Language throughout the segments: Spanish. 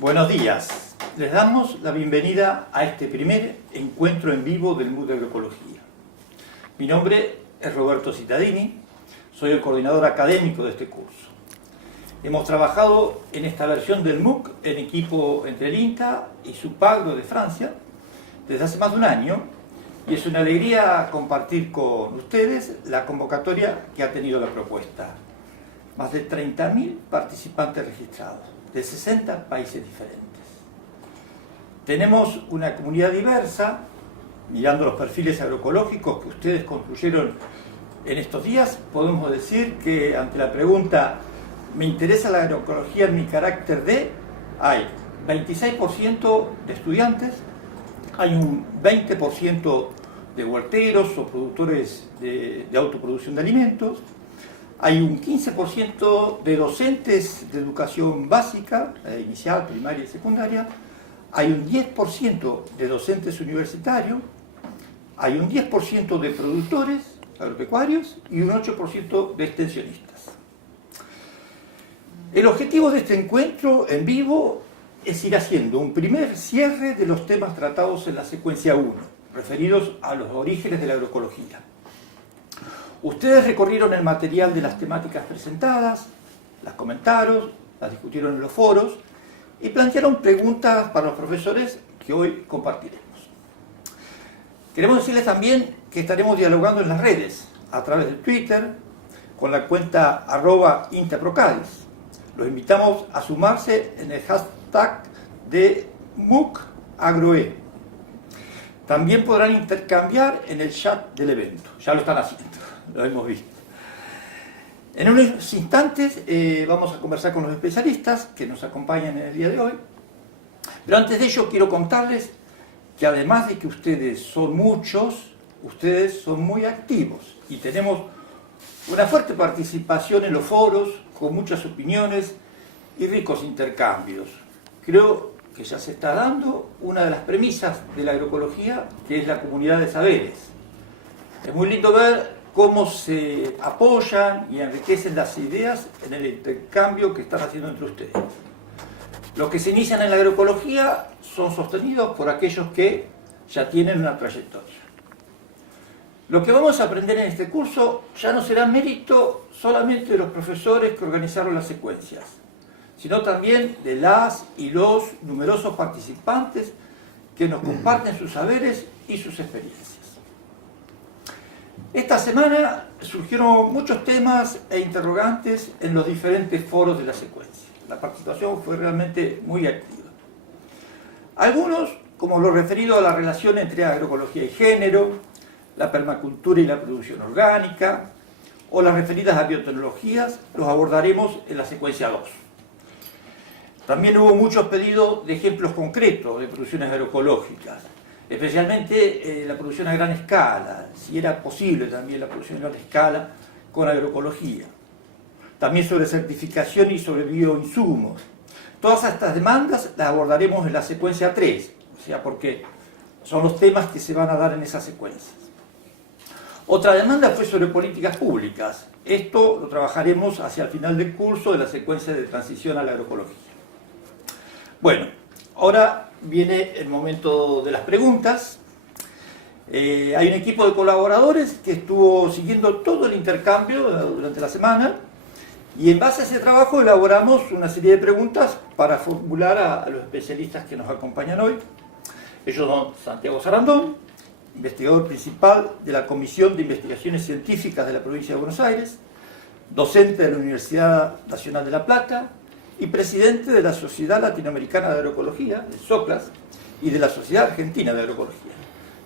Buenos días. Les damos la bienvenida a este primer encuentro en vivo del MOOC de Agroecología. Mi nombre es Roberto Cittadini, soy el coordinador académico de este curso. Hemos trabajado en esta versión del MOOC en equipo entre el INTA y SUPAGRO de Francia desde hace más de un año y es una alegría compartir con ustedes la convocatoria que ha tenido la propuesta. Más de 30.000 participantes registrados, de 60 países diferentes. Tenemos una comunidad diversa, mirando los perfiles agroecológicos que ustedes construyeron en estos días, podemos decir que ante la pregunta ¿me interesa la agroecología en mi carácter de? Hay 26% de estudiantes, hay un 20% de huerteros o productores de autoproducción de alimentos, hay un 15% de docentes de educación básica, inicial, primaria y secundaria, hay un 10% de docentes universitarios, hay un 10% de productores agropecuarios y un 8% de extensionistas. El objetivo de este encuentro en vivo es ir haciendo un primer cierre de los temas tratados en la secuencia 1, referidos a los orígenes de la agroecología. Ustedes recorrieron el material de las temáticas presentadas, las comentaron, las discutieron en los foros y plantearon preguntas para los profesores que hoy compartiremos. Queremos decirles también que estaremos dialogando en las redes, a través de Twitter, con la cuenta @INTAPROCADIS. Los invitamos a sumarse en el hashtag de MOOCAgroe. También podrán intercambiar en el chat del evento. Ya lo están haciendo, lo hemos visto. En unos instantes vamos a conversar con los especialistas que nos acompañan en el día de hoy. Pero antes de ello quiero contarles que además de que ustedes son muchos, ustedes son muy activos y tenemos una fuerte participación en los foros, con muchas opiniones y ricos intercambios. Creo que ya se está dando una de las premisas de la agroecología, que es la comunidad de saberes. Es muy lindo ver cómo se apoyan y enriquecen las ideas en el intercambio que están haciendo entre ustedes. Los que se inician en la agroecología son sostenidos por aquellos que ya tienen una trayectoria. Lo que vamos a aprender en este curso ya no será mérito solamente de los profesores que organizaron las secuencias, sino también de las y los numerosos participantes que nos comparten sus saberes y sus experiencias. Esta semana surgieron muchos temas e interrogantes en los diferentes foros de la secuencia. La participación fue realmente muy activa. Algunos, como lo referido a la relación entre agroecología y género, la permacultura y la producción orgánica, o las referidas a biotecnologías, los abordaremos en la secuencia 2. También hubo muchos pedidos de ejemplos concretos de producciones agroecológicas, especialmente la producción a gran escala, si era posible también la producción a gran escala con agroecología. También sobre certificación y sobre bioinsumos. Todas estas demandas las abordaremos en la secuencia 3, o sea, porque son los temas que se van a dar en esas secuencias. Otra demanda fue sobre políticas públicas. Esto lo trabajaremos hacia el final del curso de la secuencia de transición a la agroecología. Bueno, ahora viene el momento de las preguntas. Hay un equipo de colaboradores que estuvo siguiendo todo el intercambio durante la semana y en base a ese trabajo elaboramos una serie de preguntas para formular a los especialistas que nos acompañan hoy. Ellos son Santiago Sarandón, investigador principal de la Comisión de Investigaciones Científicas de la Provincia de Buenos Aires, docente de la Universidad Nacional de La Plata y presidente de la Sociedad Latinoamericana de Agroecología, de SOCLAS, y de la Sociedad Argentina de Agroecología.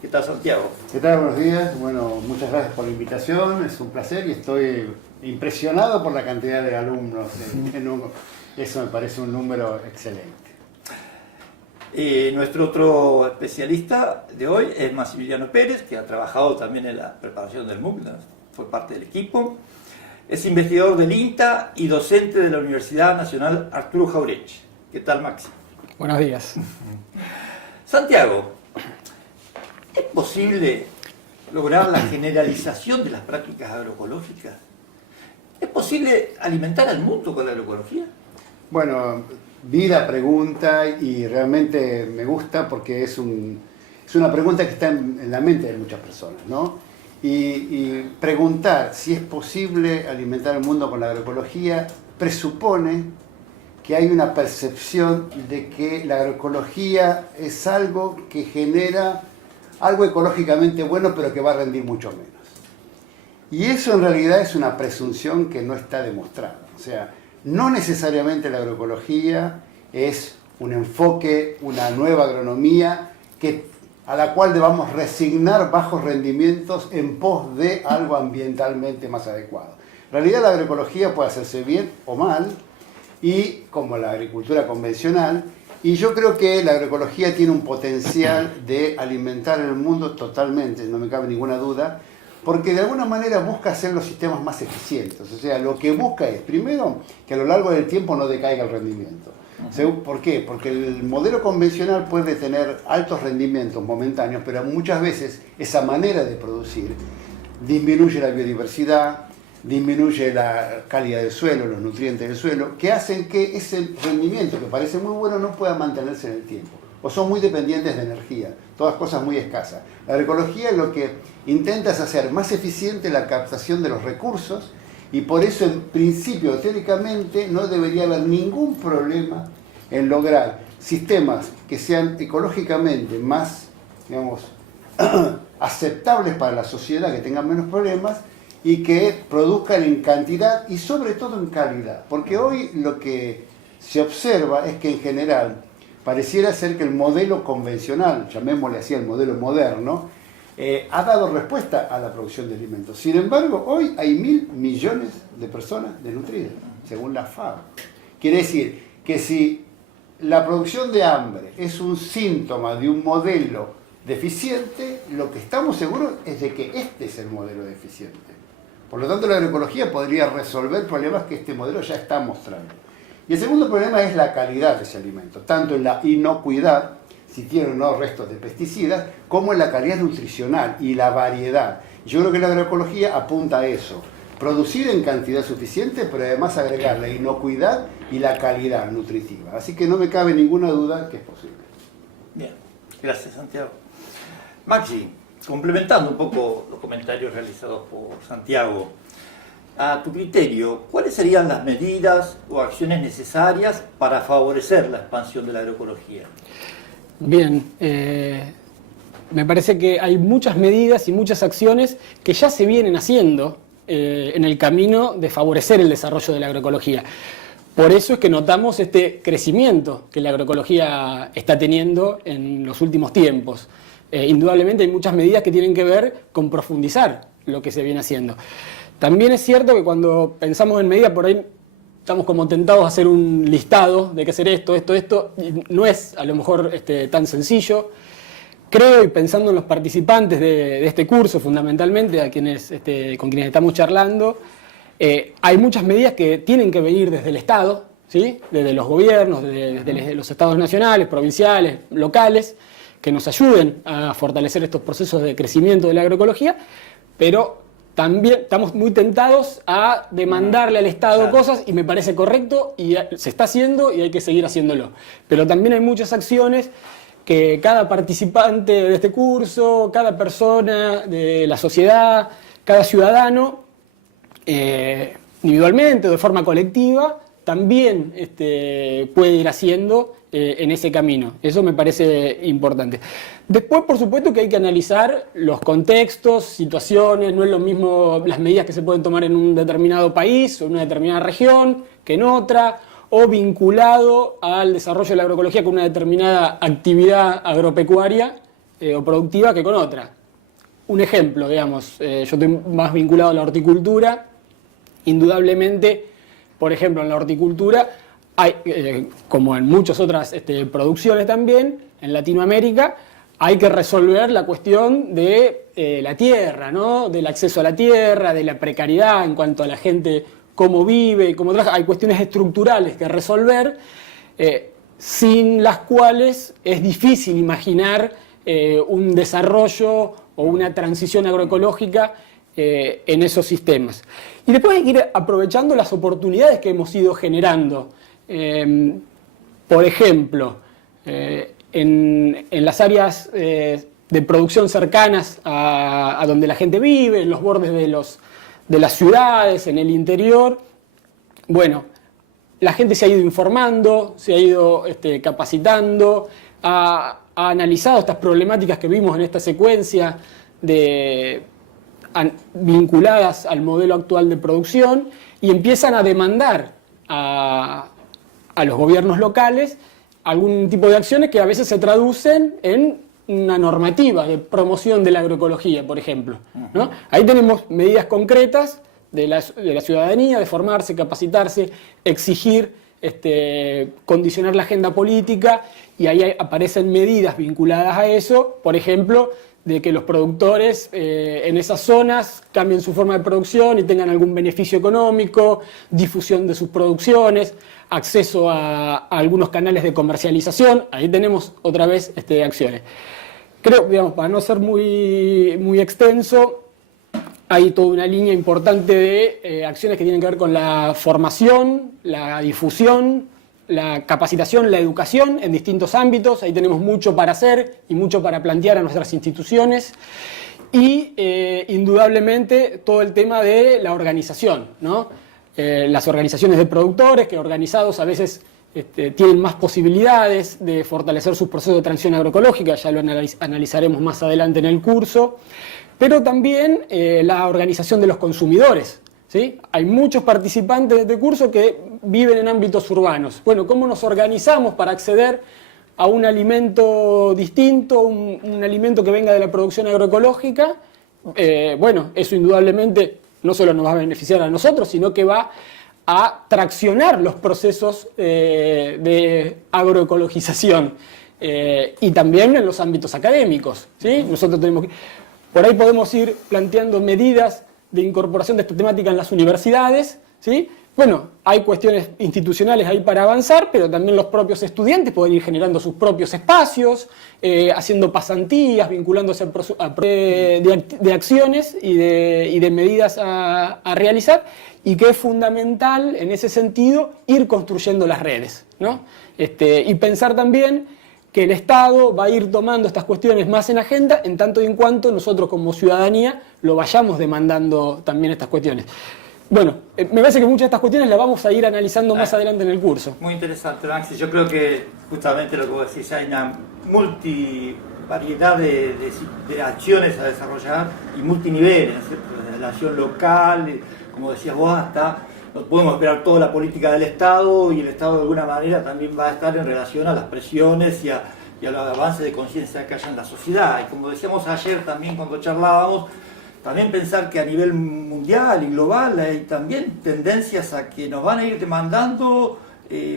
¿Qué tal, Santiago? ¿Qué tal? Buenos días. Bueno, muchas gracias por la invitación, es un placer y estoy impresionado por la cantidad de alumnos. Eso me parece un número excelente. Nuestro otro especialista de hoy es Maximiliano Pérez, que ha trabajado también en la preparación del MOOC, fue parte del equipo. Es investigador del INTA y docente de la Universidad Nacional Arturo Jauretche. ¿Qué tal, Maxi? Buenos días. Santiago, ¿es posible lograr la generalización de las prácticas agroecológicas? ¿Es posible alimentar al mundo con la agroecología? Bueno, vi la pregunta y realmente me gusta porque es una pregunta que está en la mente de muchas personas, ¿no? Y preguntar si es posible alimentar el mundo con la agroecología presupone que hay una percepción de que la agroecología es algo que genera algo ecológicamente bueno, pero que va a rendir mucho menos. Y eso en realidad es una presunción que no está demostrada. O sea, no necesariamente la agroecología es un enfoque, una nueva agronomía a la cual debamos resignar bajos rendimientos en pos de algo ambientalmente más adecuado. En realidad la agroecología puede hacerse bien o mal, y como la agricultura convencional, y yo creo que la agroecología tiene un potencial de alimentar el mundo totalmente, no me cabe ninguna duda, porque de alguna manera busca hacer los sistemas más eficientes. O sea, lo que busca es, primero, que a lo largo del tiempo no decaiga el rendimiento. ¿Por qué? Porque el modelo convencional puede tener altos rendimientos momentáneos, pero muchas veces esa manera de producir disminuye la biodiversidad, disminuye la calidad del suelo, los nutrientes del suelo, que hacen que ese rendimiento, que parece muy bueno, no pueda mantenerse en el tiempo. O son muy dependientes de energía, todas cosas muy escasas. La agroecología lo que intenta es hacer más eficiente la captación de los recursos, y por eso en principio, teóricamente, no debería haber ningún problema en lograr sistemas que sean ecológicamente más, digamos, aceptables para la sociedad, que tengan menos problemas y que produzcan en cantidad y sobre todo en calidad. Porque hoy lo que se observa es que en general pareciera ser que el modelo convencional, llamémosle así el modelo moderno, ha dado respuesta a la producción de alimentos. Sin embargo, hoy hay 1.000 millones de personas desnutridas, según la FAO. Quiere decir que si la producción de hambre es un síntoma de un modelo deficiente, lo que estamos seguros es de que este es el modelo deficiente. Por lo tanto, la agroecología podría resolver problemas que este modelo ya está mostrando. Y el segundo problema es la calidad de ese alimento, tanto en la inocuidad, si tiene o no restos de pesticidas, como en la calidad nutricional y la variedad. Yo creo que la agroecología apunta a eso, producir en cantidad suficiente, pero además agregar la inocuidad y la calidad nutritiva. Así que no me cabe ninguna duda que es posible. Bien, gracias Santiago. Maxi, complementando un poco los comentarios realizados por Santiago, a tu criterio, ¿cuáles serían las medidas o acciones necesarias para favorecer la expansión de la agroecología? Bien, me parece que hay muchas medidas y muchas acciones que ya se vienen haciendo en el camino de favorecer el desarrollo de la agroecología. Por eso es que notamos este crecimiento que la agroecología está teniendo en los últimos tiempos. Indudablemente hay muchas medidas que tienen que ver con profundizar lo que se viene haciendo. También es cierto que cuando pensamos en medidas, por ahí estamos como tentados a hacer un listado de qué hacer esto, y no es a lo mejor tan sencillo. Creo, y pensando en los participantes de este curso, fundamentalmente, con quienes estamos charlando, hay muchas medidas que tienen que venir desde el Estado, ¿sí? Desde los gobiernos, desde los estados nacionales, provinciales, locales, que nos ayuden a fortalecer estos procesos de crecimiento de la agroecología, pero también estamos muy tentados a demandarle al Estado cosas, y me parece correcto, y se está haciendo y hay que seguir haciéndolo. Pero también hay muchas acciones que cada participante de este curso, cada persona de la sociedad, cada ciudadano, individualmente o de forma colectiva, también puede ir haciendo en ese camino. Eso me parece importante. Después, por supuesto, que hay que analizar los contextos, situaciones. No es lo mismo las medidas que se pueden tomar en un determinado país o en una determinada región que en otra, o vinculado al desarrollo de la agroecología con una determinada actividad agropecuaria o productiva que con otra. Un ejemplo, digamos, yo estoy más vinculado a la horticultura. Indudablemente, por ejemplo, en la horticultura hay, como en muchas otras producciones también, en Latinoamérica, hay que resolver la cuestión de la tierra, ¿no? Del acceso a la tierra, de la precariedad en cuanto a la gente, cómo vive, cómo trabaja. Hay cuestiones estructurales que resolver, sin las cuales es difícil imaginar un desarrollo o una transición agroecológica en esos sistemas. Y después hay que ir aprovechando las oportunidades que hemos ido generando. Por ejemplo, en las áreas de producción cercanas a donde la gente vive, en los bordes de las ciudades, en el interior, bueno, la gente se ha ido informando, se ha ido capacitando, ha analizado estas problemáticas que vimos en esta secuencia vinculadas al modelo actual de producción y empiezan a demandar a los gobiernos locales algún tipo de acciones que a veces se traducen en una normativa de promoción de la agroecología, por ejemplo, ¿no? Ahí tenemos medidas concretas de la ciudadanía, de formarse, capacitarse, exigir, condicionar la agenda política, y ahí aparecen medidas vinculadas a eso, por ejemplo, de que los productores en esas zonas cambien su forma de producción y tengan algún beneficio económico, difusión de sus producciones, acceso a algunos canales de comercialización. Ahí tenemos otra vez acciones. Creo, digamos, para no ser muy extenso, hay toda una línea importante de acciones que tienen que ver con la formación, la difusión, la capacitación, la educación en distintos ámbitos. Ahí tenemos mucho para hacer y mucho para plantear a nuestras instituciones. Y indudablemente todo el tema de la organización, ¿no? Las organizaciones de productores que organizados a veces tienen más posibilidades de fortalecer sus procesos de transición agroecológica, ya lo analizaremos más adelante en el curso, pero también la organización de los consumidores, ¿sí? Hay muchos participantes de este curso que viven en ámbitos urbanos. Bueno, ¿cómo nos organizamos para acceder a un alimento distinto, un alimento que venga de la producción agroecológica? Bueno, eso indudablemente no solo nos va a beneficiar a nosotros, sino que va a traccionar los procesos de agroecologización y también en los ámbitos académicos, ¿sí? Nosotros por ahí podemos ir planteando medidas de incorporación de esta temática en las universidades, ¿sí? Bueno, hay cuestiones institucionales ahí para avanzar, pero también los propios estudiantes pueden ir generando sus propios espacios, haciendo pasantías, vinculándose de acciones y de medidas a realizar, y que es fundamental en ese sentido ir construyendo las redes, ¿no? Y pensar también que el Estado va a ir tomando estas cuestiones más en agenda en tanto y en cuanto nosotros como ciudadanía lo vayamos demandando también estas cuestiones. Bueno, me parece que muchas de estas cuestiones las vamos a ir analizando más adelante en el curso. Muy interesante, Maxi. Yo creo que justamente lo que vos decís, hay una multivariedad de acciones a desarrollar y multiniveles, ¿no es cierto? Desde la acción local, como decías vos, hasta no podemos esperar toda la política del Estado, y el Estado de alguna manera también va a estar en relación a las presiones y a los avances de conciencia que haya en la sociedad. Y como decíamos ayer también cuando charlábamos, también pensar que a nivel mundial y global hay también tendencias a que nos van a ir demandando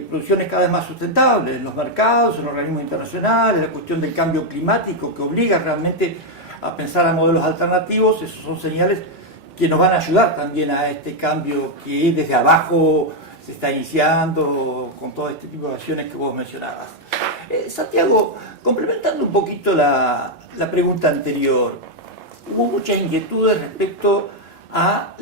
producciones cada vez más sustentables en los mercados, en los organismos internacionales, la cuestión del cambio climático que obliga realmente a pensar a modelos alternativos. Esos son señales que nos van a ayudar también a este cambio que desde abajo se está iniciando con todo este tipo de acciones que vos mencionabas. Santiago, complementando un poquito la pregunta anterior, hubo muchas inquietudes respecto a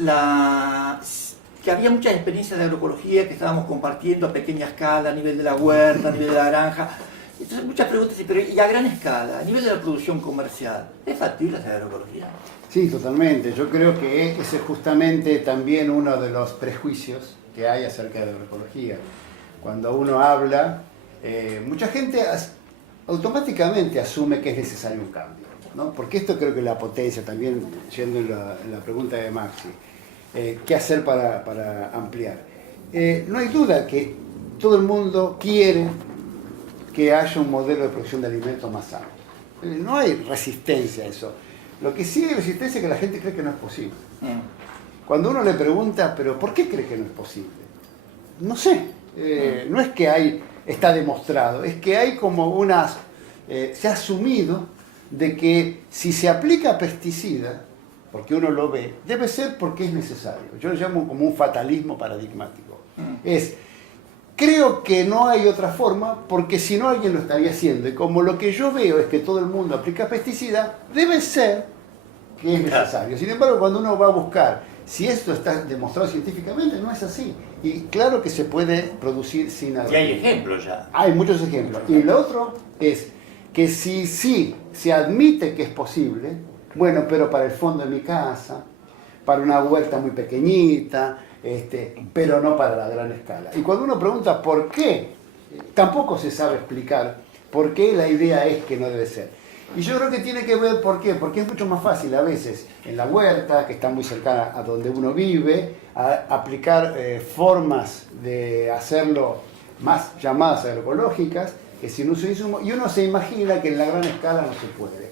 que había muchas experiencias de agroecología que estábamos compartiendo a pequeña escala, a nivel de la huerta, a nivel de la granja. Entonces muchas preguntas, pero ¿y a gran escala, a nivel de la producción comercial, es factible hacer agroecología? Sí, totalmente. Yo creo que ese es justamente también uno de los prejuicios que hay acerca de la agroecología. Cuando uno habla, mucha gente automáticamente asume que es necesario un cambio, ¿no? Porque esto creo que la potencia, también yendo en la pregunta de Maxi, ¿qué hacer para ampliar? No hay duda que todo el mundo quiere que haya un modelo de producción de alimentos más sano. No hay resistencia a eso. Lo que sí hay resistencia es que la gente cree que no es posible. Cuando uno le pregunta, ¿pero por qué cree que no es posible? No sé. No es que está demostrado, es que hay como se ha asumido de que si se aplica pesticida, porque uno lo ve, debe ser porque es necesario. Yo lo llamo como un fatalismo paradigmático. Creo que no hay otra forma, porque si no alguien lo estaría haciendo. Y como lo que yo veo es que todo el mundo aplica pesticida, debe ser que es necesario. Sin embargo, cuando uno va a buscar Si esto está demostrado científicamente, no es así. Y claro que se puede producir sin Y hay ejemplos ya. Hay muchos ejemplos. Y lo otro es que si sí se admite que es posible, bueno, pero para el fondo de mi casa, para una huerta muy pequeñita, pero no para la gran escala. Y cuando uno pregunta por qué, tampoco se sabe explicar por qué la idea es que no debe ser. Y yo creo que tiene que ver por qué, porque es mucho más fácil a veces en la huerta, que está muy cercana a donde uno vive, a aplicar formas de hacerlo más llamadas agroecológicas, que sin uso de insumo, y uno se imagina que en la gran escala no se puede.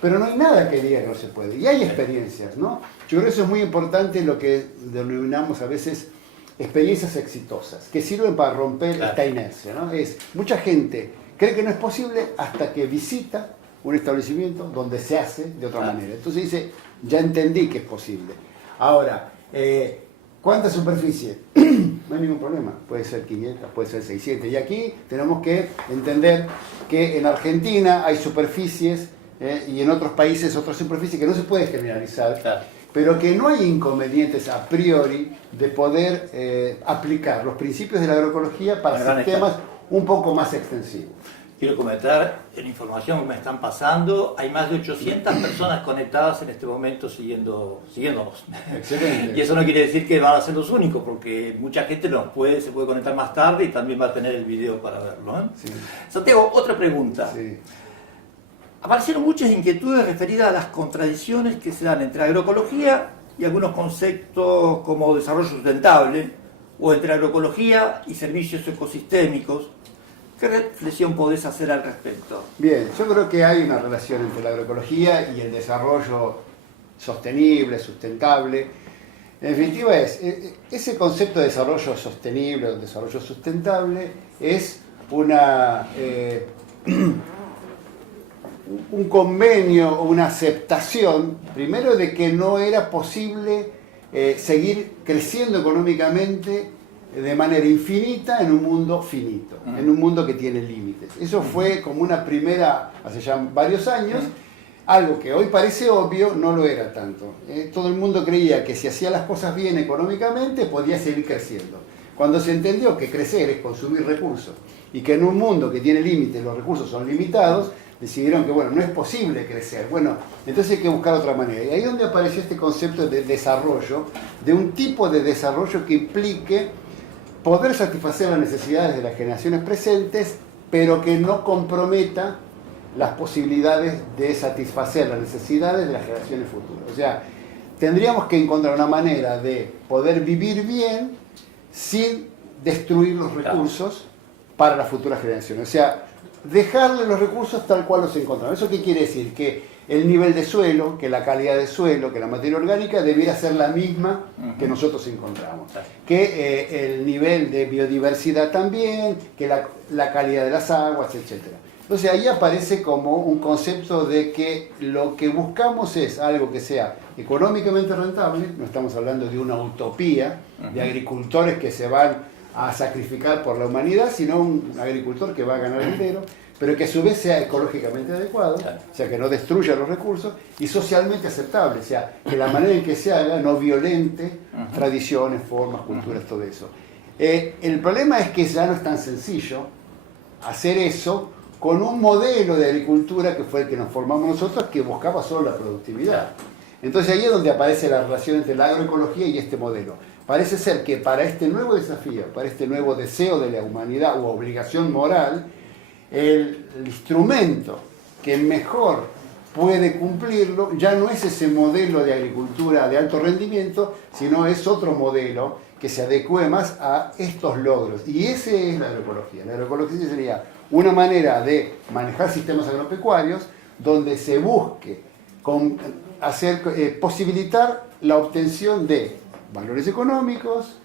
Pero no hay nada que diga que no se puede, y hay experiencias, ¿no? Yo creo que eso es muy importante, lo que denominamos a veces experiencias exitosas, que sirven para romper esta inercia, ¿no? Mucha gente cree que no es posible hasta que visita un establecimiento donde se hace de otra manera. Entonces dice, ya entendí que es posible. Ahora, ¿cuánta superficie? No hay ningún problema. Puede ser 500, puede ser 600. Y aquí tenemos que entender que en Argentina hay superficies y en otros países otras superficies que no se puede generalizar, pero que no hay inconvenientes a priori de poder aplicar los principios de la agroecología para sistemas un poco más extensivos. Quiero comentar, en la información que me están pasando, hay más de 800 personas conectadas en este momento siguiéndonos. Excelente. Y eso no quiere decir que van a ser los únicos, porque mucha gente se puede conectar más tarde y también va a tener el video para verlo, ¿eh? Sí. Santiago, otra pregunta. Sí. Aparecieron muchas inquietudes referidas a las contradicciones que se dan entre agroecología y algunos conceptos como desarrollo sustentable, o entre agroecología y servicios ecosistémicos. ¿Qué reflexión podés hacer al respecto? Bien, yo creo que hay una relación entre la agroecología y el desarrollo sostenible, sustentable. En definitiva ese concepto de desarrollo sostenible o desarrollo sustentable es un convenio o una aceptación, primero, de que no era posible seguir creciendo económicamente de manera infinita en un mundo finito, en un mundo que tiene límites. Eso fue como una primera, hace ya varios años, algo que hoy parece obvio, no lo era tanto. Todo el mundo creía que si hacía las cosas bien económicamente podía seguir creciendo. Cuando se entendió que crecer es consumir recursos y que en un mundo que tiene límites los recursos son limitados, decidieron que bueno, no es posible crecer. Bueno, entonces hay que buscar otra manera. Y ahí es donde apareció este concepto de desarrollo, de un tipo de desarrollo que implique poder satisfacer las necesidades de las generaciones presentes, pero que no comprometa las posibilidades de satisfacer las necesidades de las generaciones futuras. O sea, tendríamos que encontrar una manera de poder vivir bien sin destruir los recursos para las futuras generaciones. O sea, dejarle los recursos tal cual los encontramos. ¿Eso qué quiere decir? Que el nivel de suelo, que la calidad de suelo, que la materia orgánica debiera ser la misma que nosotros encontramos. Que el nivel de biodiversidad también, que la calidad de las aguas, etc. Entonces ahí aparece como un concepto de que lo que buscamos es algo que sea económicamente rentable, no estamos hablando de una utopía de agricultores que se van a sacrificar por la humanidad, sino un agricultor que va a ganar dinero, pero que a su vez sea ecológicamente adecuado, o sea, que no destruya los recursos, y socialmente aceptable, o sea, que la manera en que se haga no violente tradiciones, formas, culturas, todo eso. El problema es que ya no es tan sencillo hacer eso con un modelo de agricultura que fue el que nos formamos nosotros, que buscaba solo la productividad. Entonces ahí es donde aparece la relación entre la agroecología y este modelo. Parece ser que para este nuevo desafío, para este nuevo deseo de la humanidad u obligación moral, el instrumento que mejor puede cumplirlo ya no es ese modelo de agricultura de alto rendimiento, sino es otro modelo que se adecue más a estos logros. Y ese es la agroecología. La agroecología sería una manera de manejar sistemas agropecuarios donde se busque posibilitar la obtención de valores económicos,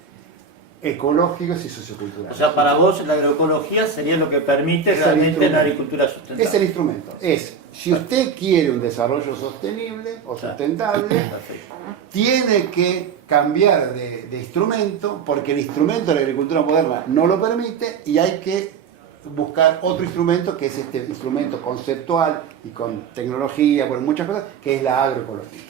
ecológicos y socioculturales. O sea, para vos la agroecología sería lo que permite realmente la agricultura sustentable. Es el instrumento. Si usted quiere un desarrollo sostenible o sustentable, tiene que cambiar de instrumento, porque el instrumento de la agricultura moderna no lo permite, y hay que buscar otro instrumento, que es este instrumento conceptual y con tecnología, con muchas cosas, que es la agroecología.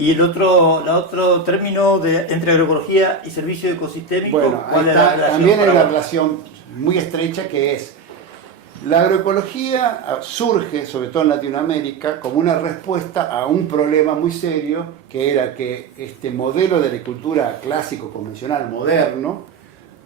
Y el otro término entre agroecología y servicio ecosistémico, Bueno, ¿cuál es también hay para una vos? relación muy estrecha que es la agroecología surge, sobre todo en Latinoamérica, como una respuesta a un problema muy serio, que era que este modelo de agricultura clásico, convencional, moderno,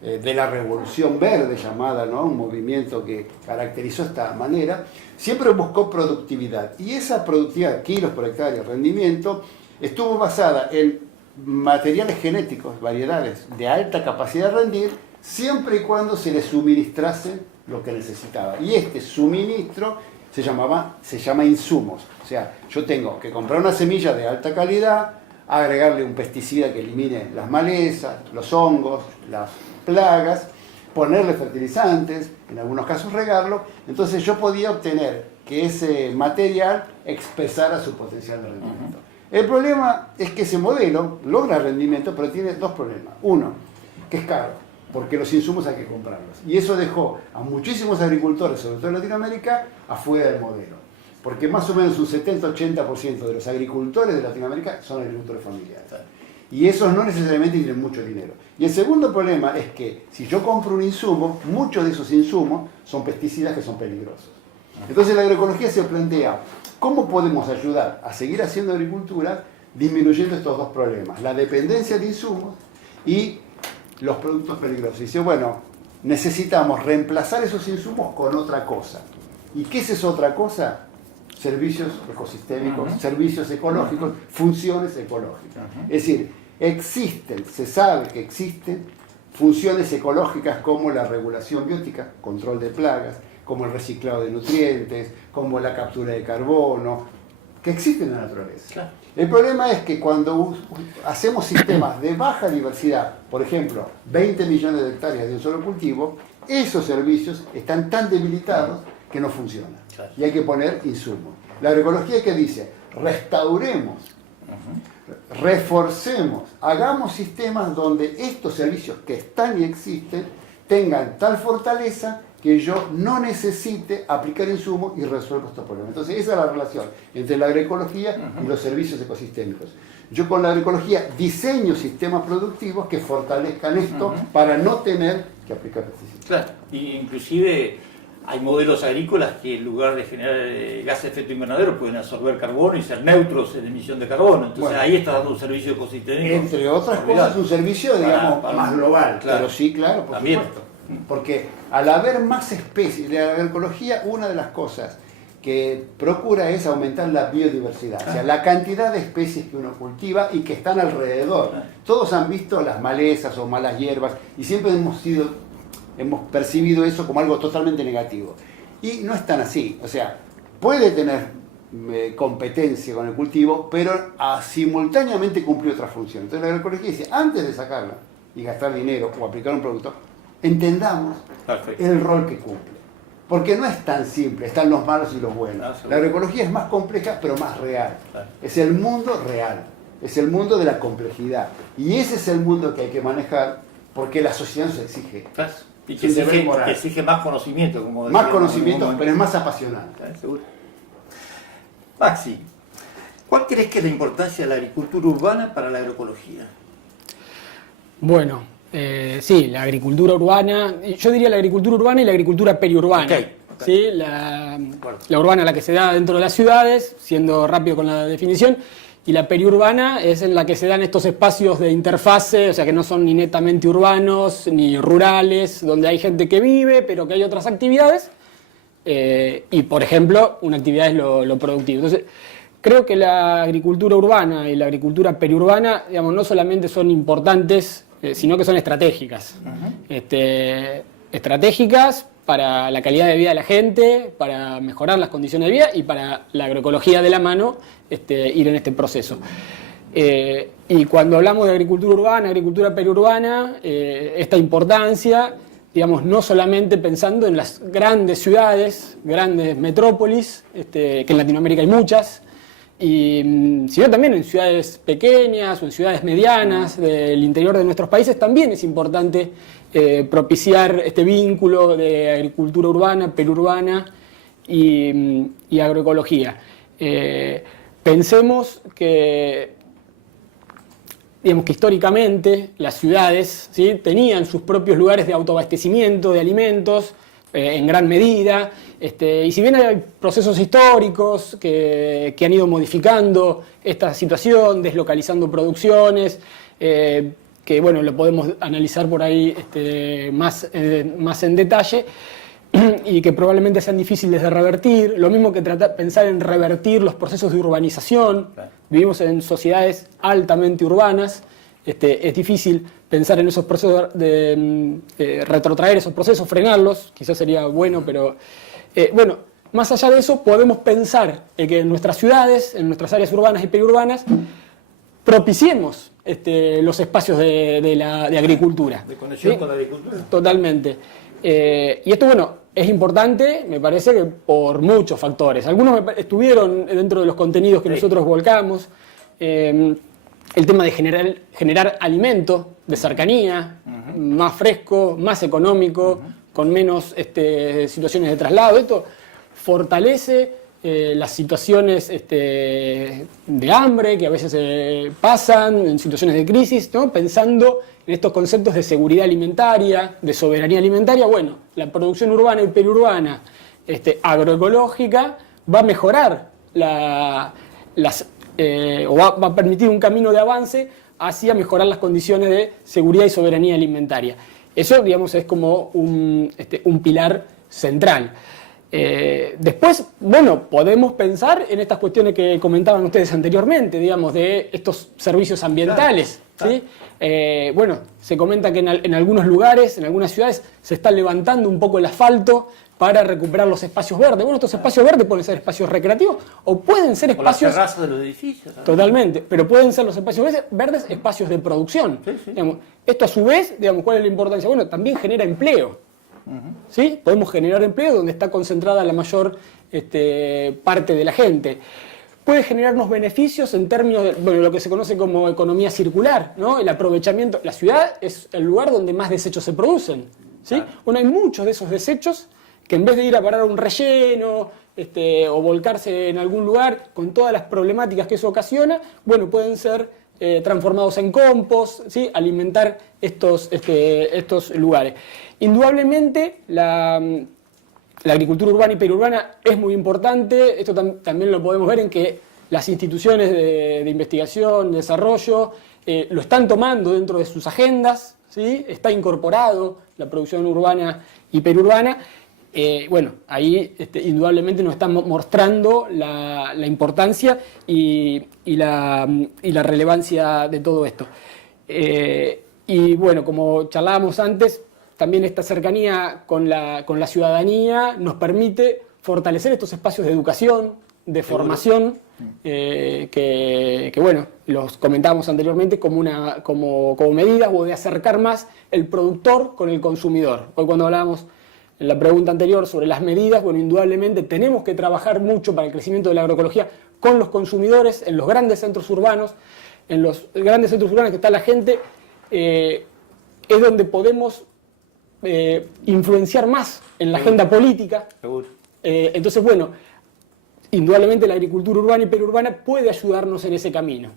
de la revolución verde llamada, ¿no? Un movimiento que caracterizó esta manera, siempre buscó productividad. Y esa productividad, kilos por hectárea, rendimiento, estuvo basada en materiales genéticos, variedades de alta capacidad de rendir, siempre y cuando se les suministrase lo que necesitaba. Y este suministro se llama insumos. O sea, yo tengo que comprar una semilla de alta calidad, agregarle un pesticida que elimine las malezas, los hongos, las plagas, ponerle fertilizantes, en algunos casos regarlo. Entonces yo podía obtener que ese material expresara su potencial de rendimiento. El problema es que ese modelo logra rendimiento, pero tiene dos problemas. Uno, que es caro, porque los insumos hay que comprarlos. Y eso dejó a muchísimos agricultores, sobre todo en Latinoamérica, afuera del modelo. Porque más o menos un 70-80% de los agricultores de Latinoamérica son agricultores familiares. Y esos no necesariamente tienen mucho dinero. Y el segundo problema es que si yo compro un insumo, muchos de esos insumos son pesticidas que son peligrosos. Entonces la agroecología se plantea, ¿cómo podemos ayudar a seguir haciendo agricultura disminuyendo estos dos problemas? La dependencia de insumos y los productos peligrosos. Y dice, bueno, necesitamos reemplazar esos insumos con otra cosa. ¿Y qué es esa otra cosa? Servicios ecosistémicos, servicios ecológicos, funciones ecológicas. Es decir, se sabe que existen funciones ecológicas como la regulación biótica, control de plagas, como el reciclado de nutrientes, como la captura de carbono, que existen en la naturaleza. Claro. El problema es que cuando hacemos sistemas de baja diversidad, por ejemplo, 20 millones de hectáreas de un solo cultivo, esos servicios están tan debilitados que no funcionan. Claro. Y hay que poner insumos. La agroecología que dice, restauremos, reforcemos, hagamos sistemas donde estos servicios que están y existen tengan tal fortaleza que yo no necesite aplicar insumos y resuelvo estos problemas. Entonces esa es la relación entre la agroecología y los servicios ecosistémicos. Yo con la agroecología diseño sistemas productivos que fortalezcan esto para no tener que aplicar pesticidas. Claro, y inclusive hay modelos agrícolas que en lugar de generar gases de efecto invernadero pueden absorber carbono y ser neutros en emisión de carbono. Entonces Bueno, ahí está dando un servicio ecosistémico. entre otras cosas, un servicio, digamos, más global. Claro. Pero sí, claro, por También. supuesto. Porque al haber más especies, la agroecología, una de las cosas que procura es aumentar la biodiversidad, o sea, la cantidad de especies que uno cultiva y que están alrededor. Todos han visto las malezas o malas hierbas y siempre hemos percibido eso como algo totalmente negativo. Y no es tan así, o sea, puede tener competencia con el cultivo, pero simultáneamente cumple otra función. Entonces la agroecología dice, antes de sacarla y gastar dinero o aplicar un producto, entendamos el rol que cumple. Porque no es tan simple, están los malos y los buenos. La agroecología es más compleja, pero más real. Es el mundo real, es el mundo de la complejidad. Y ese es el mundo que hay que manejar, porque la sociedad nos exige. Y que exige más conocimiento, como más conocimiento, pero es más apasionante. Seguro. Maxi, ¿cuál crees que es la importancia de la agricultura urbana para la agroecología? Bueno, sí, la agricultura urbana, yo diría la agricultura urbana y la agricultura periurbana. Okay. ¿Sí? La urbana, la que se da dentro de las ciudades, siendo rápido con la definición, y la periurbana es en la que se dan estos espacios de interfase, o sea que no son ni netamente urbanos ni rurales, donde hay gente que vive, pero que hay otras actividades, y por ejemplo, una actividad es lo productivo. Entonces, creo que la agricultura urbana y la agricultura periurbana, digamos, no solamente son importantes, sino que son estratégicas. Estratégicas para la calidad de vida de la gente, para mejorar las condiciones de vida y para la agroecología de la mano ir en este proceso. Y cuando hablamos de agricultura urbana, agricultura periurbana, esta importancia, digamos, no solamente pensando en las grandes ciudades, grandes metrópolis, que en Latinoamérica hay muchas, sino también en ciudades pequeñas o en ciudades medianas del interior de nuestros países, también es importante propiciar este vínculo de agricultura urbana, periurbana y agroecología. Pensemos que digamos que históricamente las ciudades, ¿sí?, tenían sus propios lugares de autoabastecimiento de alimentos en gran medida, y si bien hay procesos históricos que han ido modificando esta situación, deslocalizando producciones, que bueno, lo podemos analizar por ahí más en detalle, y que probablemente sean difíciles de revertir. Lo mismo que pensar en revertir los procesos de urbanización. Vivimos en sociedades altamente urbanas. Es difícil pensar en esos procesos, retrotraer esos procesos, frenarlos. Quizás sería bueno, pero bueno, más allá de eso, podemos pensar que en nuestras ciudades, en nuestras áreas urbanas y periurbanas, propiciemos los espacios de agricultura. De conexión, ¿sí?, con la agricultura. Totalmente. Y esto, bueno, es importante, me parece, que por muchos factores. Algunos estuvieron dentro de los contenidos que nosotros volcamos. El tema de generar alimento de cercanía, más fresco, más económico, con menos situaciones de traslado. Esto fortalece las situaciones de hambre que a veces pasan, en situaciones de crisis, ¿no?, pensando en estos conceptos de seguridad alimentaria, de soberanía alimentaria. Bueno, la producción urbana y periurbana agroecológica va a mejorar o va a permitir un camino de avance hacia mejorar las condiciones de seguridad y soberanía alimentaria. Eso, digamos, es como un pilar central. Después, bueno, podemos pensar en estas cuestiones que comentaban ustedes anteriormente, digamos, de estos servicios ambientales. Claro. ¿Sí? Bueno, se comenta que en algunos lugares, en algunas ciudades, se está levantando un poco el asfalto para recuperar los espacios verdes. Bueno, estos espacios verdes pueden ser espacios recreativos o pueden ser espacios... O las terrazas de los edificios. ¿Sabes? Totalmente, pero pueden ser los espacios verdes espacios de producción. Sí, sí. Digamos, esto a su vez, digamos, ¿cuál es la importancia? Bueno, también genera empleo. ¿Sí? Podemos generar empleo donde está concentrada la mayor parte de la gente. Puede generarnos beneficios en términos de lo que se conoce como economía circular, ¿no? El aprovechamiento. La ciudad es el lugar donde más desechos se producen, ¿sí? Claro. Bueno, hay muchos de esos desechos que en vez de ir a parar a un relleno o volcarse en algún lugar con todas las problemáticas que eso ocasiona, bueno, pueden ser transformados en compost, ¿sí?, alimentar estos lugares. Indudablemente la agricultura urbana y periurbana es muy importante. Esto también lo podemos ver en que las instituciones de investigación, de desarrollo, lo están tomando dentro de sus agendas, ¿sí? Está incorporado la producción urbana y periurbana. Bueno, ahí indudablemente nos están mostrando la importancia y la relevancia de todo esto. Y bueno, como charlábamos antes, también esta cercanía con la ciudadanía nos permite fortalecer estos espacios de educación, de formación, que bueno, los comentábamos anteriormente como medidas o de acercar más el productor con el consumidor. Hoy cuando hablábamos en la pregunta anterior sobre las medidas, bueno, indudablemente tenemos que trabajar mucho para el crecimiento de la agroecología con los consumidores en los grandes centros urbanos. En los grandes centros urbanos que está la gente, es donde podemos influenciar más en la agenda política. Entonces, bueno, indudablemente la agricultura urbana y periurbana puede ayudarnos en ese camino.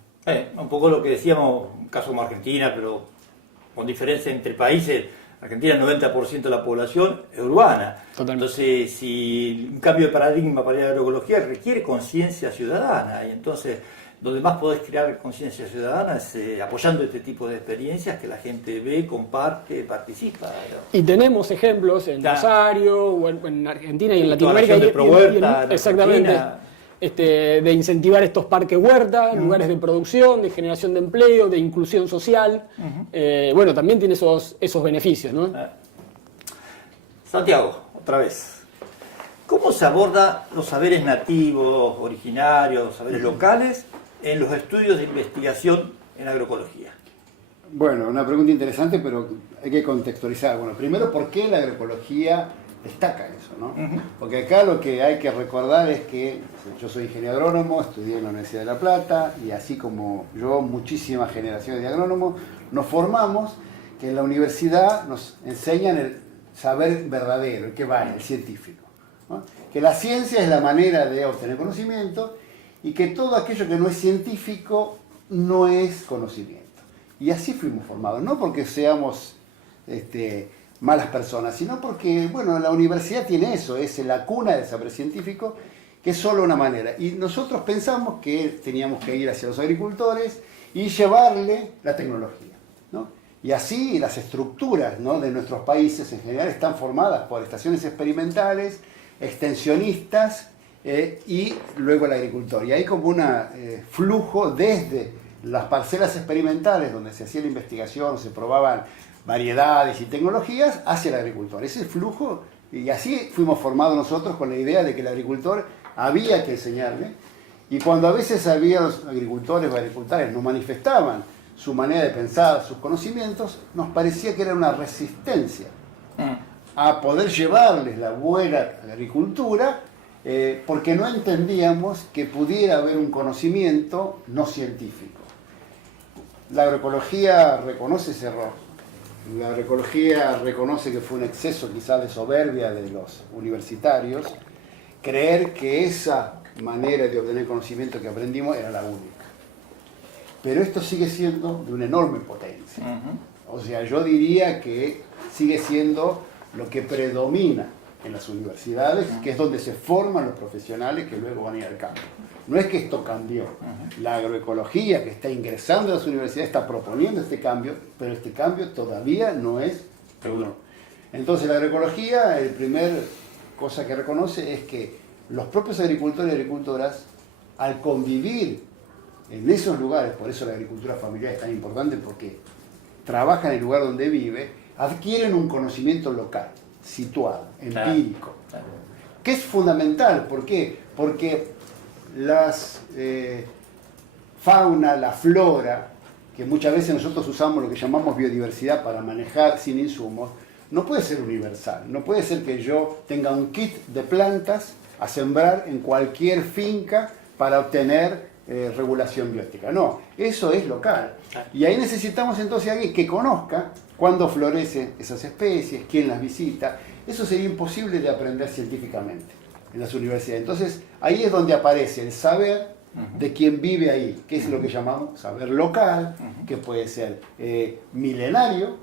Un poco lo que decíamos, un caso como Argentina, pero con diferencia entre países. Argentina, el 90% de la población es urbana. Totalmente. Entonces, si un cambio de paradigma para la agroecología requiere conciencia ciudadana, y entonces donde más podés crear conciencia ciudadana es apoyando este tipo de experiencias que la gente ve, comparte, participa. Y tenemos ejemplos en Rosario, o en Argentina y en Latinoamérica. De Prohuerta, exactamente. De incentivar estos parques huerta, lugares de producción, de generación de empleo, de inclusión social. Bueno, también tiene esos beneficios, ¿no? Santiago, otra vez. ¿Cómo se aborda los saberes nativos, originarios, saberes locales en los estudios de investigación en agroecología? Bueno, una pregunta interesante, pero hay que contextualizar. Bueno, primero, ¿por qué la agroecología destaca eso, ¿no? Porque acá lo que hay que recordar es que yo soy ingeniero agrónomo, estudié en la Universidad de La Plata, y así como yo, muchísimas generaciones de agrónomos, nos formamos, que en la universidad nos enseñan el saber verdadero, el que vale, el científico, ¿no? Que la ciencia es la manera de obtener conocimiento y que todo aquello que no es científico no es conocimiento. Y así fuimos formados, no porque seamos malas personas, sino porque, bueno, la universidad tiene eso, es la cuna del saber científico, que es solo una manera. Y nosotros pensamos que teníamos que ir hacia los agricultores y llevarle la tecnología, ¿no? Y así las estructuras, ¿no?, de nuestros países en general están formadas por estaciones experimentales, extensionistas y luego el agricultor. Y hay como un flujo desde las parcelas experimentales donde se hacía la investigación, se probaban variedades y tecnologías, hacia el agricultor. Ese flujo, y así fuimos formados nosotros con la idea de que el agricultor había que enseñarle. Y cuando a veces había los agricultores o agricultores nos manifestaban su manera de pensar, sus conocimientos, nos parecía que era una resistencia a poder llevarles la buena agricultura, porque no entendíamos que pudiera haber un conocimiento no científico. La agroecología reconoce ese error. La agroecología reconoce que fue un exceso quizás de soberbia de los universitarios, creer que esa manera de obtener conocimiento que aprendimos era la única. Pero esto sigue siendo de una enorme potencia. O sea, yo diría que sigue siendo lo que predomina en las universidades, que es donde se forman los profesionales que luego van a ir al campo. No es que esto cambió. La agroecología que está ingresando a las universidades está proponiendo este cambio, pero este cambio todavía no es seguro. Entonces la agroecología, la primera cosa que reconoce es que los propios agricultores y agricultoras, al convivir en esos lugares, por eso la agricultura familiar es tan importante, porque trabaja en el lugar donde vive, adquieren un conocimiento local, situado, empírico, que es fundamental. ¿Por qué? Porque las fauna, la flora, que muchas veces nosotros usamos lo que llamamos biodiversidad para manejar sin insumos, no puede ser universal. No puede ser que yo tenga un kit de plantas a sembrar en cualquier finca para obtener regulación biótica. No, eso es local. Y ahí necesitamos entonces a alguien que conozca cuándo florecen esas especies, quién las visita. Eso sería imposible de aprender científicamente en las universidades. Entonces ahí es donde aparece el saber de quien vive ahí, que es lo que llamamos saber local, que puede ser milenario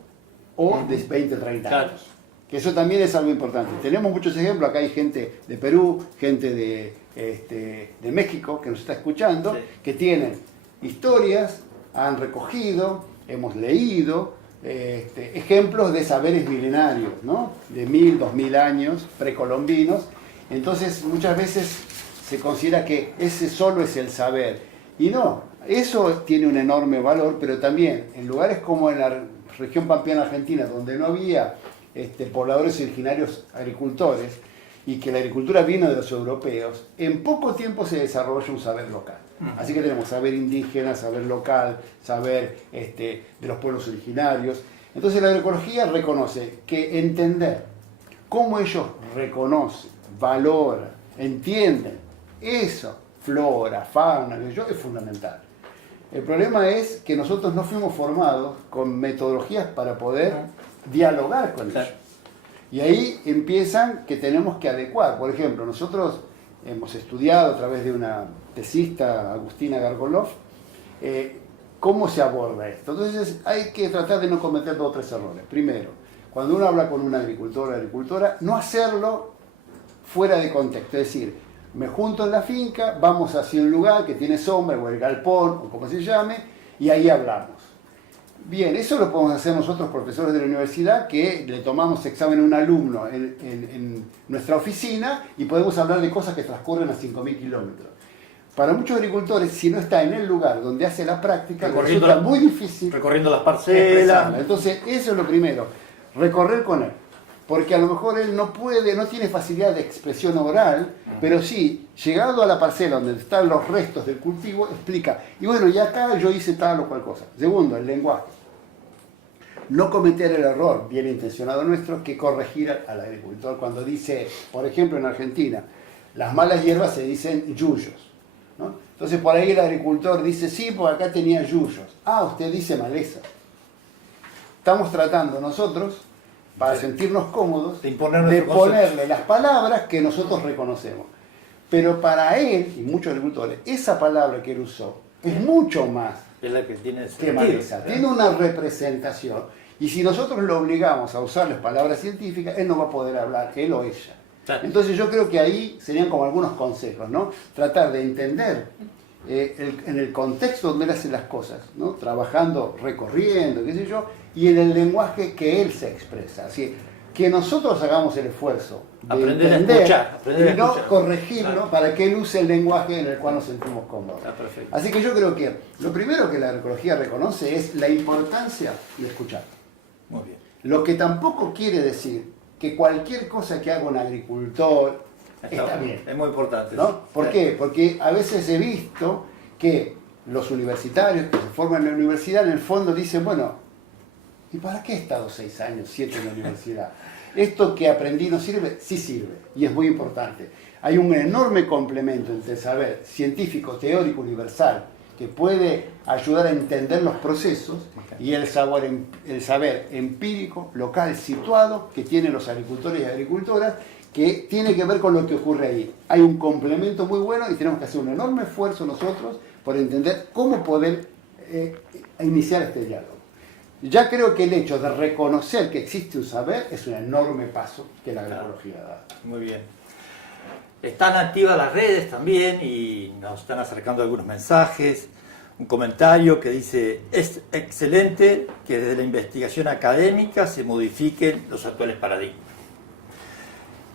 o de 20 o 30 años. Que eso también es algo importante. Tenemos muchos ejemplos, acá hay gente de Perú, gente de México que nos está escuchando, sí, que tienen historias, han recogido, hemos leído ejemplos de saberes milenarios, ¿no?, de 1000, 2000 años, precolombinos. Entonces muchas veces se considera que ese solo es el saber. Y no, eso tiene un enorme valor, pero también en lugares como en la región pampeana argentina, donde no había pobladores originarios agricultores, y que la agricultura vino de los europeos, en poco tiempo se desarrolla un saber local. Así que tenemos saber indígena, saber local, saber de los pueblos originarios. Entonces la agroecología reconoce que entender cómo ellos reconocen, valoran, entienden eso, flora, fauna, es fundamental. El problema es que nosotros no fuimos formados con metodologías para poder dialogar con ellos. Y ahí empiezan que tenemos que adecuar. Por ejemplo, nosotros hemos estudiado a través de una tesista, Agustina Gargolov, cómo se aborda esto. Entonces hay que tratar de no cometer 2 o 3 errores. Primero, cuando uno habla con un agricultor o agricultora, no hacerlo fuera de contexto. Es decir, me junto en la finca, vamos hacia un lugar que tiene sombra, o el galpón, o como se llame, y ahí hablamos. Bien, eso lo podemos hacer nosotros, profesores de la universidad, que le tomamos examen a un alumno en nuestra oficina y podemos hablar de cosas que transcurren a 5000 kilómetros. Para muchos agricultores, si no está en el lugar donde hace la práctica, resulta muy difícil. Recorriendo las parcelas. Entonces, eso es lo primero, recorrer con él. Porque a lo mejor él no tiene facilidad de expresión oral, pero sí, llegado a la parcela donde están los restos del cultivo, explica. Y bueno, y acá yo hice tal o cual cosa. Segundo, el lenguaje. No cometer el error bien intencionado nuestro que corregir al agricultor cuando dice, por ejemplo en Argentina, las malas hierbas se dicen yuyos, ¿no? Entonces por ahí el agricultor dice, sí, porque acá tenía yuyos. Ah, usted dice maleza. Estamos tratando nosotros, para sentirnos cómodos, de ponerle las palabras que nosotros reconocemos. Pero para él, y muchos agricultores, esa palabra que él usó es mucho más es la que tiene que sentido. maneja. Tiene una representación. Y si nosotros lo obligamos a usar las palabras científicas, él no va a poder hablar, él o ella. Claro. Entonces yo creo que ahí serían como algunos consejos, ¿no? Tratar de entender en el contexto donde él hace las cosas, ¿no? Trabajando, recorriendo, qué sé yo, y en el lenguaje que él se expresa. Así que nosotros hagamos el esfuerzo de Aprender a entender escuchar, aprender a y no escuchar. corregirlo, Claro. para que él use el lenguaje en el cual nos sentimos cómodos. Está perfecto. Así que yo creo que lo primero que la agroecología reconoce es la importancia de escuchar. Muy bien. Lo que tampoco quiere decir que cualquier cosa que haga un agricultor está bien. Es muy importante. ¿No? ¿Por qué? Porque a veces he visto que los universitarios que se forman en la universidad en el fondo dicen, bueno, ¿y para qué he estado 6 años, 7 en la universidad? ¿Esto que aprendí no sirve? Sí sirve, y es muy importante. Hay un enorme complemento entre el saber científico, teórico, universal, que puede ayudar a entender los procesos, y el saber empírico, local, situado, que tienen los agricultores y agricultoras, que tiene que ver con lo que ocurre ahí. Hay un complemento muy bueno y tenemos que hacer un enorme esfuerzo nosotros por entender cómo poder iniciar este diálogo. Ya creo que el hecho de reconocer que existe un saber es un enorme paso que la agroecología da. Muy bien. Están activas las redes también y nos están acercando algunos mensajes. Un comentario que dice: es excelente que desde la investigación académica se modifiquen los actuales paradigmas.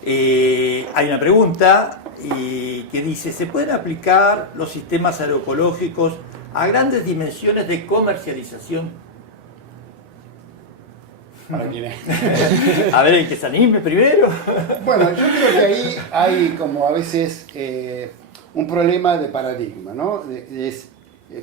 Hay una pregunta que dice: ¿se pueden aplicar los sistemas agroecológicos a grandes dimensiones de comercialización? ¿Para quién es? A ver, el que se anime primero. Bueno, yo creo que ahí hay como a veces un problema de paradigma, ¿no?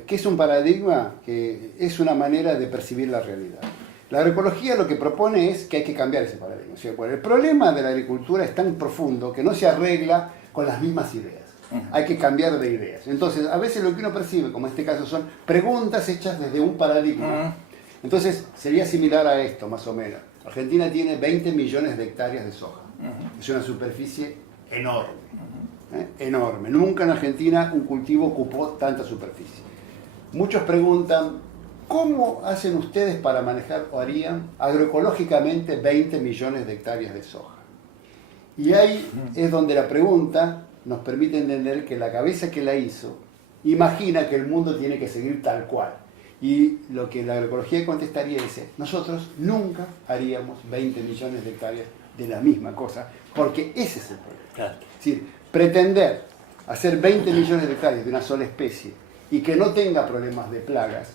¿Qué es un paradigma? Que es una manera de percibir la realidad. La agroecología lo que propone es que hay que cambiar ese paradigma. ¿Sí? Bueno, el problema de la agricultura es tan profundo que no se arregla con las mismas ideas. Hay que cambiar de ideas. Entonces, a veces lo que uno percibe, como en este caso, son preguntas hechas desde un paradigma. Entonces, sería similar a esto, más o menos. Argentina tiene 20 millones de hectáreas de soja. Es una superficie enorme. Enorme. Nunca en Argentina un cultivo ocupó tanta superficie. Muchos preguntan, ¿cómo hacen ustedes para manejar o harían agroecológicamente 20 millones de hectáreas de soja? Y ahí es donde la pregunta nos permite entender que la cabeza que la hizo imagina que el mundo tiene que seguir tal cual. Y lo que la agroecología contestaría es: nosotros nunca haríamos 20 millones de hectáreas de la misma cosa, porque ese es el problema. Claro. Es decir, pretender hacer 20 millones de hectáreas de una sola especie y que no tenga problemas de plagas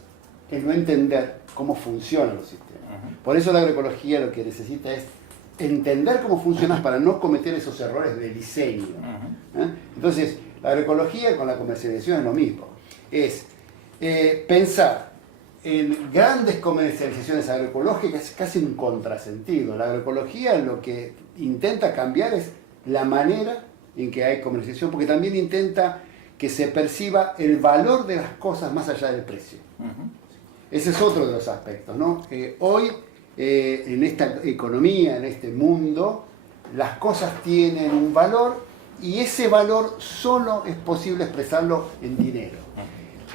es no entender cómo funcionan los sistemas. Por eso la agroecología lo que necesita es entender cómo funcionan para no cometer esos errores de diseño. Entonces, la agroecología con la comercialización es lo mismo. Es pensar en grandes comercializaciones agroecológicas es casi un contrasentido. La agroecología lo que intenta cambiar es la manera en que hay comercialización, porque también intenta que se perciba el valor de las cosas más allá del precio. Ese es otro de los aspectos, ¿no? Hoy, en esta economía, en este mundo, las cosas tienen un valor y ese valor solo es posible expresarlo en dinero.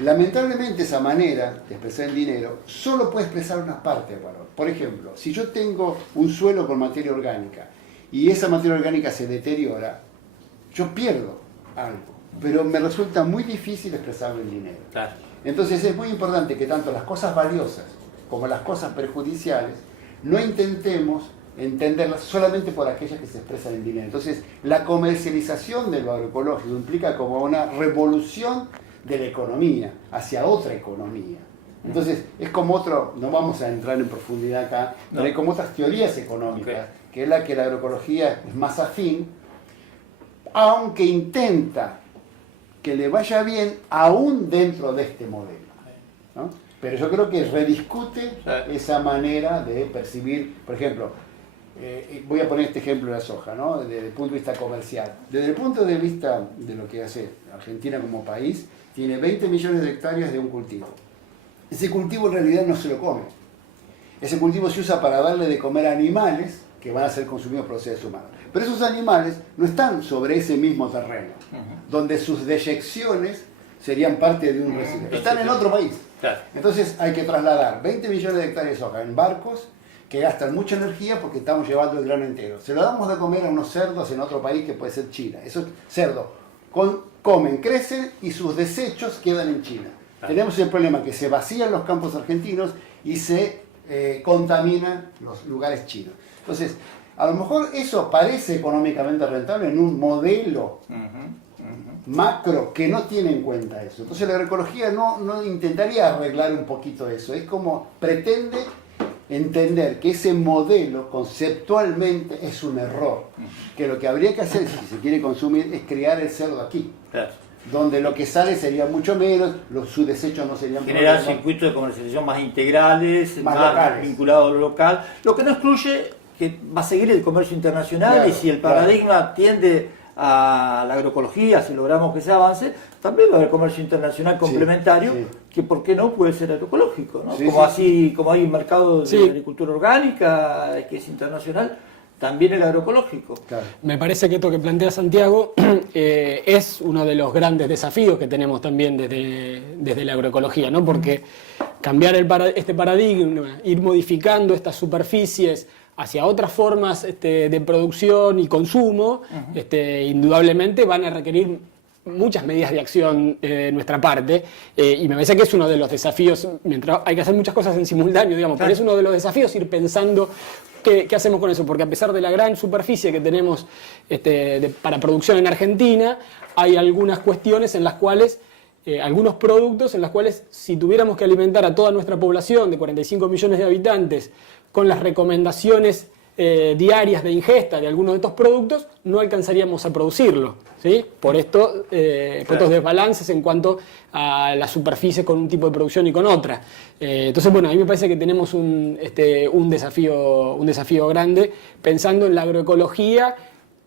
Lamentablemente esa manera de expresar el dinero solo puede expresar una parte del valor. Por ejemplo, si yo tengo un suelo con materia orgánica y esa materia orgánica se deteriora, yo pierdo algo, pero me resulta muy difícil expresarlo en dinero. Claro. Entonces es muy importante que tanto las cosas valiosas como las cosas perjudiciales no intentemos entenderlas solamente por aquellas que se expresan en dinero. Entonces la comercialización del agroecológico implica como una revolución de la economía hacia otra economía. Entonces es como otro, no vamos a entrar en profundidad acá, pero hay como otras teorías económicas, que es la que la agroecología es más afín, aunque intenta que le vaya bien aún dentro de este modelo, ¿no? Pero yo creo que rediscute esa manera de percibir, por ejemplo, voy a poner este ejemplo de la soja, ¿no? Desde el punto de vista comercial. Desde el punto de vista de lo que hace Argentina como país, tiene 20 millones de hectáreas de un cultivo. Ese cultivo en realidad no se lo come. Ese cultivo se usa para darle de comer a animales que van a ser consumidos por los seres humanos. Pero esos animales no están sobre ese mismo terreno, donde sus deyecciones serían parte de un recipiente. Están en otro país. Claro. Entonces hay que trasladar 20 millones de hectáreas de soja en barcos que gastan mucha energía porque estamos llevando el grano entero. Se lo damos de comer a unos cerdos en otro país que puede ser China. Esos cerdos comen, crecen y sus desechos quedan en China. Claro. Tenemos el problema que se vacían los campos argentinos y se contaminan los lugares chinos. Entonces, a lo mejor eso parece económicamente rentable en un modelo macro que no tiene en cuenta eso. Entonces la agroecología no intentaría arreglar un poquito eso. Es como pretende entender que ese modelo conceptualmente es un error. Que lo que habría que hacer, si se quiere consumir, es criar el cerdo aquí. Claro. Donde lo que sale sería mucho menos, sus desechos no serían generar circuitos de comercialización más integrales, más vinculados a lo local, lo que no excluye que va a seguir el comercio internacional. Claro, y si el paradigma tiende a la agroecología, si logramos que se avance, también va a haber comercio internacional complementario, que por qué no puede ser agroecológico, ¿no? Como hay un mercado de agricultura orgánica que es internacional, también el agroecológico. Claro. Me parece que esto que plantea Santiago es uno de los grandes desafíos que tenemos también desde la agroecología, ¿no? Porque cambiar este paradigma, ir modificando estas superficies hacia otras formas de producción y consumo, indudablemente van a requerir muchas medidas de acción de nuestra parte, y me parece que es uno de los desafíos, mientras hay que hacer muchas cosas en simultáneo, digamos, pero es uno de los desafíos ir pensando qué hacemos con eso, porque a pesar de la gran superficie que tenemos para producción en Argentina, hay algunas cuestiones en las cuales algunos productos en los cuales si tuviéramos que alimentar a toda nuestra población de 45 millones de habitantes con las recomendaciones diarias de ingesta de algunos de estos productos, no alcanzaríamos a producirlo, ¿sí? Por estos desbalances en cuanto a la superficie con un tipo de producción y con otra. Entonces, bueno, a mí me parece que tenemos un desafío grande pensando en la agroecología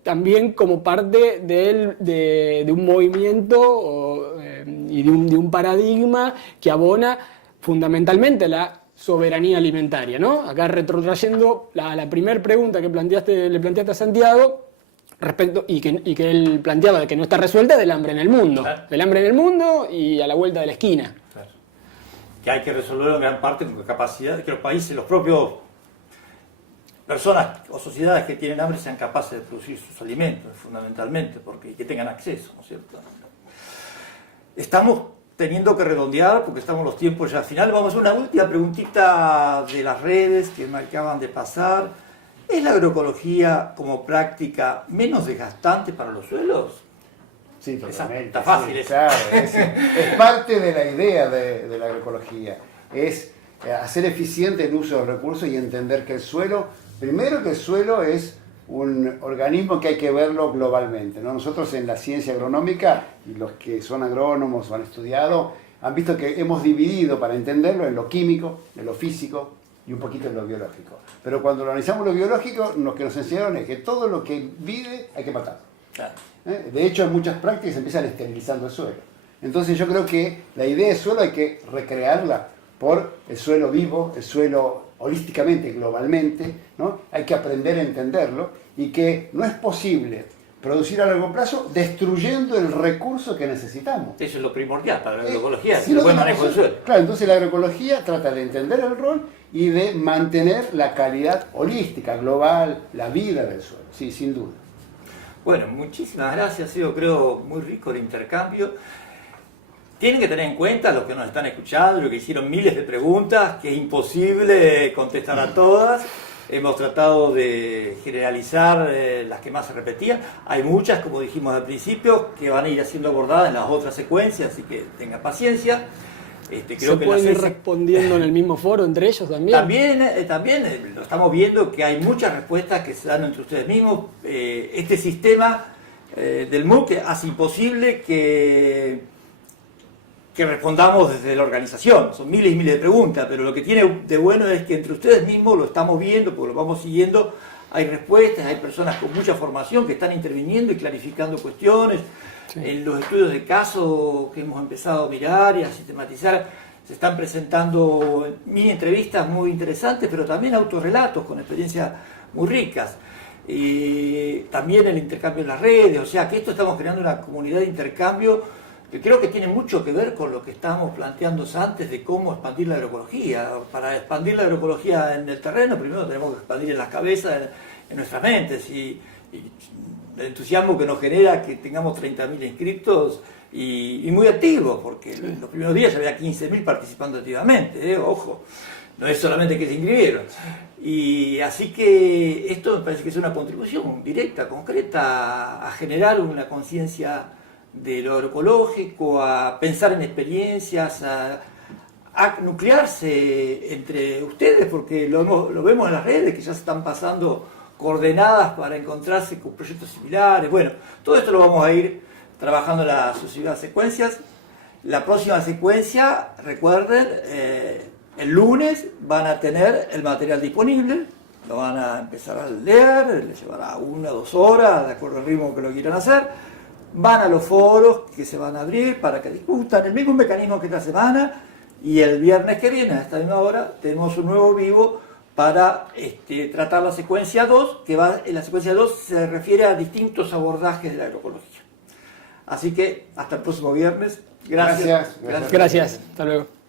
también como parte de un movimiento y de un paradigma que abona fundamentalmente la soberanía alimentaria, ¿no? Acá retrotrayendo la primera pregunta que le planteaste a Santiago, y que él planteaba de que no está resuelta, del hambre en el mundo. Claro. Del hambre en el mundo y a la vuelta de la esquina. Claro. Que hay que resolverlo en gran parte con capacidad de que los países, los propios personas o sociedades que tienen hambre sean capaces de producir sus alimentos, fundamentalmente, porque que tengan acceso, ¿no es cierto? Estamos teniendo que redondear, porque estamos los tiempos ya al final. Vamos a una última preguntita de las redes que me acaban de pasar. ¿Es la agroecología como práctica menos desgastante para los suelos? Sí, totalmente. Está fácil eso. Claro, es parte de la idea de la agroecología. Es hacer eficiente el uso de los recursos y entender que el suelo, primero que el suelo es un organismo que hay que verlo globalmente, ¿no? Nosotros en la ciencia agronómica, y los que son agrónomos o han estudiado, han visto que hemos dividido para entenderlo en lo químico, en lo físico y un poquito en lo biológico. Pero cuando analizamos lo biológico, lo que nos enseñaron es que todo lo que vive hay que matarlo. Claro. De hecho, en muchas prácticas empiezan esterilizando el suelo. Entonces yo creo que la idea del suelo hay que recrearla por el suelo vivo, el suelo holísticamente, globalmente, ¿no? Hay que aprender a entenderlo y que no es posible producir a largo plazo destruyendo el recurso que necesitamos. Eso es lo primordial para la agroecología, si el buen manejo del suelo. Claro, entonces la agroecología trata de entender el rol y de mantener la calidad holística, global, la vida del suelo, sí, sin duda. Bueno, muchísimas gracias, ha sido creo muy rico el intercambio. Tienen que tener en cuenta, los que nos están escuchando, los que hicieron miles de preguntas, que es imposible contestar a todas. Hemos tratado de generalizar las que más se repetían. Hay muchas, como dijimos al principio, que van a ir siendo abordadas en las otras secuencias, así que tengan paciencia. Creo que pueden ir respondiendo en el mismo foro entre ellos también. También lo estamos viendo que hay muchas respuestas que se dan entre ustedes mismos. Este sistema del MOOC hace imposible que respondamos desde la organización. Son miles y miles de preguntas, pero lo que tiene de bueno es que entre ustedes mismos lo estamos viendo, porque lo vamos siguiendo, hay respuestas, hay personas con mucha formación que están interviniendo y clarificando cuestiones. Sí. En los estudios de caso que hemos empezado a mirar y a sistematizar, se están presentando mini entrevistas muy interesantes, pero también autorrelatos con experiencias muy ricas. Y también el intercambio en las redes, o sea que esto estamos creando una comunidad de intercambio que creo que tiene mucho que ver con lo que estábamos planteando antes de cómo expandir la agroecología. Para expandir la agroecología en el terreno, primero tenemos que expandir en las cabezas, en nuestras mentes, y el entusiasmo que nos genera que tengamos 30.000 inscriptos y muy activos, porque en los primeros días ya había 15.000 participando activamente, ojo, no es solamente que se inscribieron. Y así que esto me parece que es una contribución directa, concreta, a generar una conciencia de lo agroecológico, a pensar en experiencias, a nuclearse entre ustedes, porque lo vemos en las redes que ya se están pasando coordenadas para encontrarse con proyectos similares. Bueno, todo esto lo vamos a ir trabajando en las sucesivas secuencias. La próxima secuencia, recuerden, el lunes van a tener el material disponible, lo van a empezar a leer, les llevará 1 o 2 horas, de acuerdo al ritmo que lo quieran hacer. Van a los foros que se van a abrir para que discutan el mismo mecanismo que esta semana, y el viernes que viene, a esta misma hora, tenemos un nuevo vivo para tratar la secuencia 2, que en la secuencia 2 se refiere a distintos abordajes de la agroecología. Así que hasta el próximo viernes. Gracias. Gracias. Hasta luego.